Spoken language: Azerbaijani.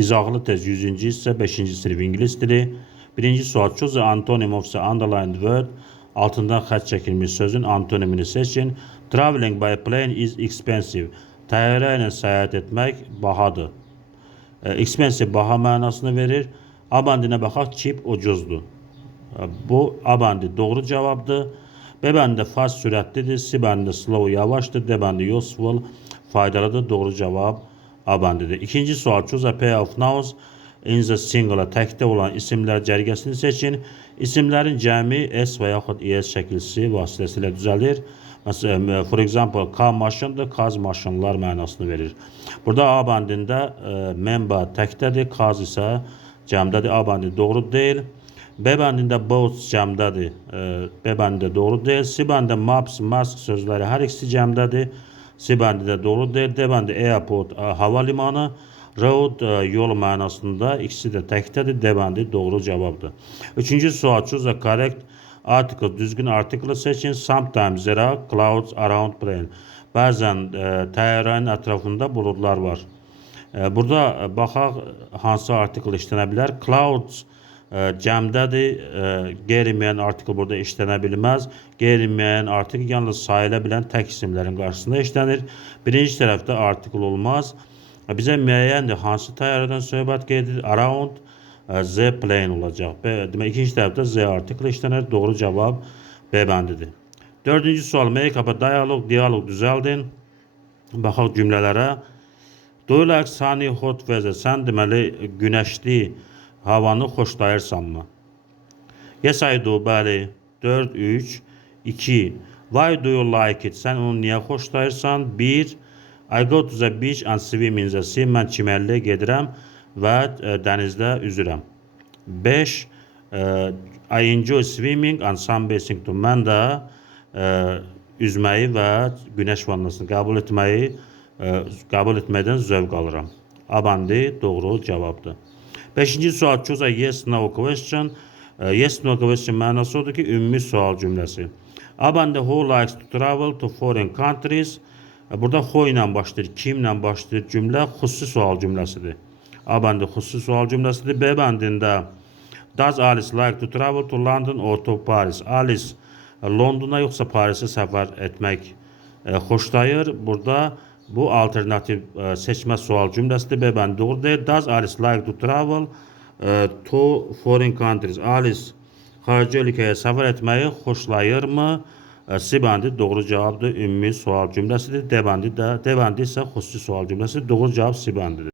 İzahlı test 100. hissə 5-ci sinif ingilis dili. Birinci sual. Choose the antonym of the underlined word. Altından xətt çəkilmiş sözün antonimini seçin. Traveling by plane is expensive. Təyyarə ilə səyahət etmək bahadır. Expensive baha mənasını verir. A bəndinə baxaq, cheap ucuzdur. Bu A bəndi doğru cavabdır. B bəndi fast sürətlidir. C bəndi slow yavaşdır. D bəndi useful faydalıdır. Doğru cavab A bəndidir. İkinci sual. Choose a pair of nouns in the singular. Təkdə olan isimlər cərgəsini seçin. İsimlərin cəmi S və yaxud ES şəkilsi vasitəsilə düzəlir. Məsələn, for example, car maşındır, cars maşınlar mənasını verir. Burada A bəndində member təkdədir, cars isə cəmdədir. A bəndi doğru deyil. B bəndində boats cəmdədir. B bəndində doğru deyil. C bəndində maps, mask sözləri hər ikisi cəmdədir. C bəndində doğru deyil. D bəndi airport, havalimanı. Road yol mənasında ikisi də təkdədir. D bəndi doğru cavabdır. Üçüncü sual. Choose the correct article. Düzgün artiklı seçin. Sometimes there are clouds around plane. Bəzən təyyarənin ətrafında buludlar var. Burada baxaq hansı artikl işlənə bilər. Clouds cəmdədir. Qeyri-müəyyən artikl burada işlənə bilməz. Qeyri-müəyyən artikl yalnız sayıla bilən tək isimlərin qarşısında işlənir. Birinci tərəfdə artikl olmaz. Bizə müəyyəndir. Hansı təyyarədən söhbət gedir? Around Z plane olacaq. Demək, ikinci tərəfdə Z artikli işlənir. Doğru cavab B bəndidir. Dördüncü sual. Make up a dialogue. Diyaloq düzəldin. Baxaq cümlələrə. Do you like sunny hot weather? Sən deməli günəşli havanı xoşlayırsanmı? Yes, I do. Bəli. 4, 3, 2. Why do you like it? Sən onu niyə xoşlayırsan? 1. I go to the beach and swim in the sea. Mən çimərliyə gedirəm və dənizdə üzürəm. 5. I enjoy swimming and sunbathing too. Mən də üzməyi və günəş vannasını qəbul etməkdən zövq alıram. A bəndi doğru cavabdır. 5-ci sual. Choose a yes no question. Yes no question mənası odur ki, ümumi sual cümləsi. A bəndi who likes to travel to foreign countries. Burada who ilə başlayır, kimlə başlayır cümlə xüsusi sual cümləsidir. A bəndi xüsusi sual cümləsidir. B bəndində does Alice like to travel to London or to Paris? Alice Londona yoxsa Parisə səfər etmək xoşlayır. Burada bu alternativ seçmə sual cümləsidir. B bəndi doğru deyil. Does Alice like to travel to foreign countries? Alice xarici ölkəyə səfər etməyi xoşlayırmı? C bəndi doğru cavabdır. Ümumi sual cümləsidir. D bəndi isə xüsusi sual cümləsidir. Doğru cavab C bəndidir.